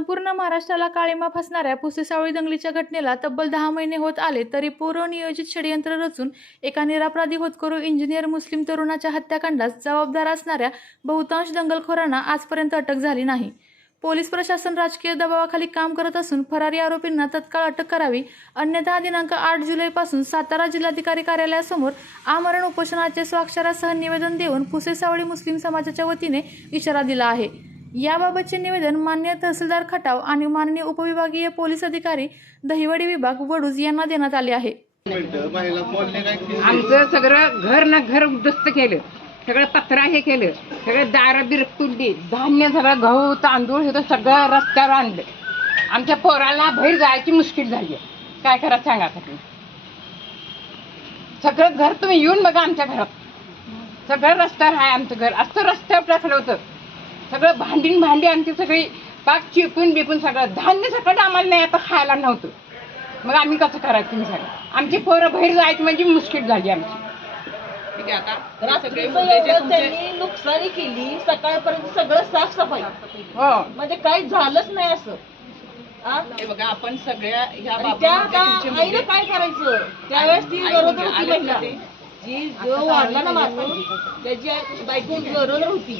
संपूर्ण महाराष्ट्राला काळीमा फसणाऱ्या पुसेसावळी दंगलीच्या घटनेला तब्बल दहा महिने होत आले तरी पूर्वनियोजित षडयंत्र रचून एका निरापराधी होतकरू इंजिनियर मुस्लिम तरुणाच्या हत्याकांडास जबाबदार असणाऱ्या बहुतांश दंगलखोरांना आजपर्यंत अटक झाली नाही. पोलीस प्रशासन राजकीय दबावाखाली काम करत असून फरारी आरोपींना तत्काळ अटक करावी अन्यथा दिनांक आठ जुलैपासून सातारा जिल्हाधिकारी कार्यालयासमोर आमरण उपोषणाचे स्वाक्षरासह निवेदन देऊन पुसेसावळी मुस्लिम समाजाच्या वतीने इशारा दिला आहे. याबाबतचे निवेदन मान्य तहसीलदार खटाव आणि माननीय उपविभागीय पोलीस अधिकारी दहिवडी विभाग वडूज यांना देण्यात आले आहे. आमचं सगळं घर ना घर उद्ध्वस्त केलं. सगळं पत्रा हे केलं. सगळं दारं बिर तुडली. धान्य सगळं गहू तांदूळ हे सगळं रस्त्यावर आणलं. आमच्या पोराला बाहेर जायची मुश्किल झाली. काय करा सांगा तुम्ही? सगळं घर तुम्ही येऊन बघा आमच्या घरात. सगळं रस्त्यावर आहे आमचं घर. असं रस्त्यावर टाकलं होतं. सगळं भांडीन भांडी आमची सगळी पाक चिपून बिपून सगळं. धान्य सकट आम्हाला नाही आता खायला नव्हतं. मग आम्ही कसं करायचं तुम्ही सांगा. आमची पोरं बाहेर जायची म्हणजे मुश्किल झाली आमची. ठीक आहे आता सगळे तुमचे त्यांनी नुकसानी केली सकाळपर्यंत सगळं साफसफाई. हो. म्हणजे काही झालंच नाही असं? हे बघा आपण सगळ्या ह्या आणि त्या आता काय करायचं? त्यावेळेस ती गरोदर होती महिला. जी जो वाढला ना माणूस त्याची बायको गरोदर होती.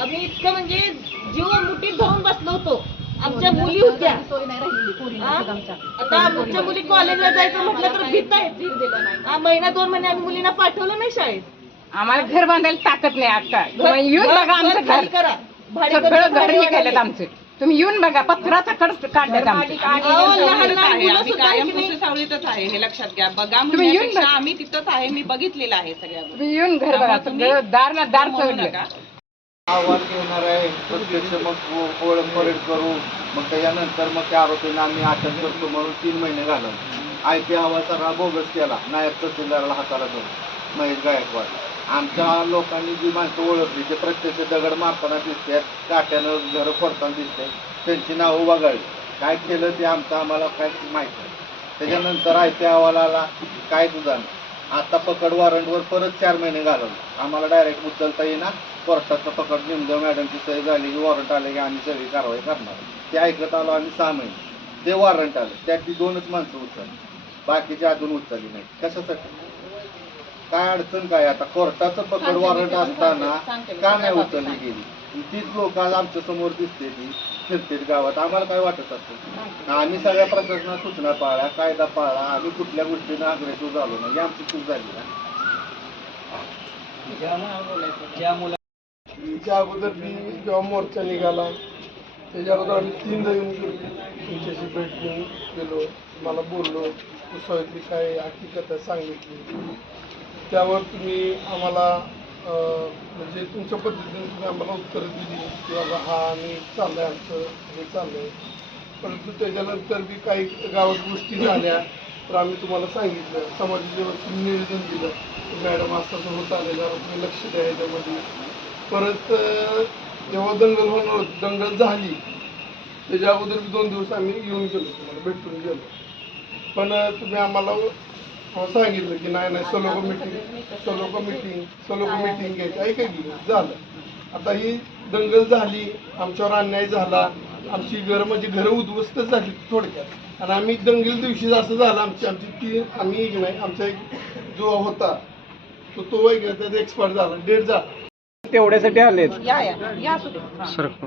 आम्ही इतकं म्हणजे जीव मुठीत धरून बसलो होतो. आमच्या मुली होत्या? आता आमच्या. मुली कॉलेजला जायचं म्हटलं तर भीत आहेत हा महिना दोन महिने आम्ही मुलींना पाठवलं नाही शाळेत. आम्हाला घर बांधायला ताकद नाही आता. येऊन घर- बघा आमचं घर करा. भाडे सगळं घर हे. केलं आमचं. तुम्ही येऊन बघा पत्राचा कड काढल्यात आमचं. लहान लहान मुलं आम्ही सुद्धा कायम आहे हे लक्षात घ्या. बघा तुम्ही येऊन म्हणण्यापेक्षा बघा. आम्ही तिथंच आहे मी बघितलेलं आहे सगळ्या गोष्टी. तुम्ही येऊन घर बघा सगळं दार ना दार म्हणू सोडलं नका. आव्हान घेणार आहे. प्रत्यक्ष मग ओळख परेड करू. मग त्याच्यानंतर मग त्या आरोपींना आम्ही अटक करतो म्हणून तीन महिने घालवले. आय पी हवा सगळा बोगस केला. नायब तहसीलदाराला हाताला धरून. महेश गायकवाड. आमच्या लोकांनी जी माणसं ओळखली ते प्रत्यक्ष दगड मारताना दिसतात. काट्यानं घरं फोडताना दिसते त्यांची नावं वगळली. काय केलं ते आमचं आम्हाला काय माहीत नाही. त्याच्यानंतर आय पी अहवाल आला काय तुझा आता पकड वॉरंटवर परत चार महिने घालवले. आम्हाला डायरेक्ट उचलता येईना कोर्टाचं पकड निमदव मॅडमची सही झाली की वॉरंट आले की आम्ही सगळी कारवाई करणार. ते ऐकत आलो आम्ही सहा महिने. ते वॉरंट आलं. त्यातली दोनच माणसं उचलली. बाकीची अजून उचलली नाही कशासाठी? काय अडचण काय? आता कोर्टाचं पकड वॉरंट असताना का नाही उचलली गेली? तीच लोक आज आमच्यासमोर दिसते ती फिरतील गावात. आम्हाला काय वाटत असतं? आम्ही सगळ्या प्रशासना सूचना पाळल्या कायदा पाळला आम्ही कुठल्या गोष्टीनं अग्रेसिव्ह झालो नाही. आमची चूक झाली ना. त्या अगोदर मी जेव्हा मोर्चा निघाला त्याच्या अगोदर आम्ही तीन येऊन तुमच्याशी भेट गेलो मला बोललो पुस्तकातली काय हकीकत सांगितली? त्यावर तुम्ही आम्हाला म्हणजे तुमच्या पद्धतीने तुम्ही आम्हाला उत्तरं दिली की बाबा हा आम्ही चाललंय आमचं हे चाललंय. परंतु त्याच्यानंतर बी काही गावात गोष्टी झाल्या तर आम्ही तुम्हाला सांगितलं समाजाच्या निवेदन दिलं की मॅडम असं असं होत आलेलं तुम्ही लक्ष द्या याच्यामध्ये. परत जेव्हा दंगल होणार दंगल झाली त्याच्या अगोदर दोन दिवस आम्ही येऊन गेलो तुम्हाला भेटून गेलो. पण तुम्ही आम्हाला अं, सांगितलं की नाही नाही सलोक मिटिंग सलोक मिटिंग सलोक मिटिंग घ्यायची. ऐका की झालं. आता ही दंगल झाली आमच्यावर अन्याय झाला आमची घरं म्हणजे घरं उद्ध्वस्त झाली थोडक्यात. आणि आम्ही दंगल दिवशी असं झालं आमची आमची ती आम्ही एक नाही आमचा एक जो होता. तो तो एक नाही त्याचा एक्सपायर झाला डेट झाला. तेवढ्यासाठी आलेत. या या या असू दे. हा.